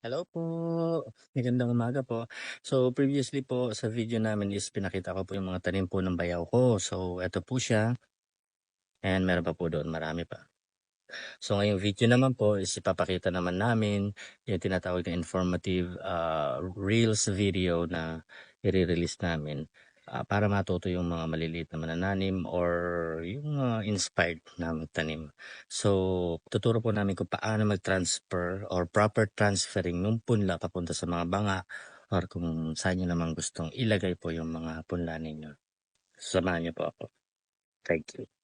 Hello po, magandang umaga po. So previously po sa video namin is pinakita ko po yung mga tanim po ng bayaw ko. So eto po siya, and meron pa po doon, marami pa. So ngayong video naman po is ipapakita naman namin yung tinatawag na informative reels video na i-release namin para matuto yung mga maliliit na manananim or yung inspired na magtanim. So tuturo po namin kung paano mag-transfer or proper transferring ng punla papunta sa mga banga or kung saan nyo naman gustong ilagay po yung mga punla ninyo. Samahan niyo po ako. Thank you.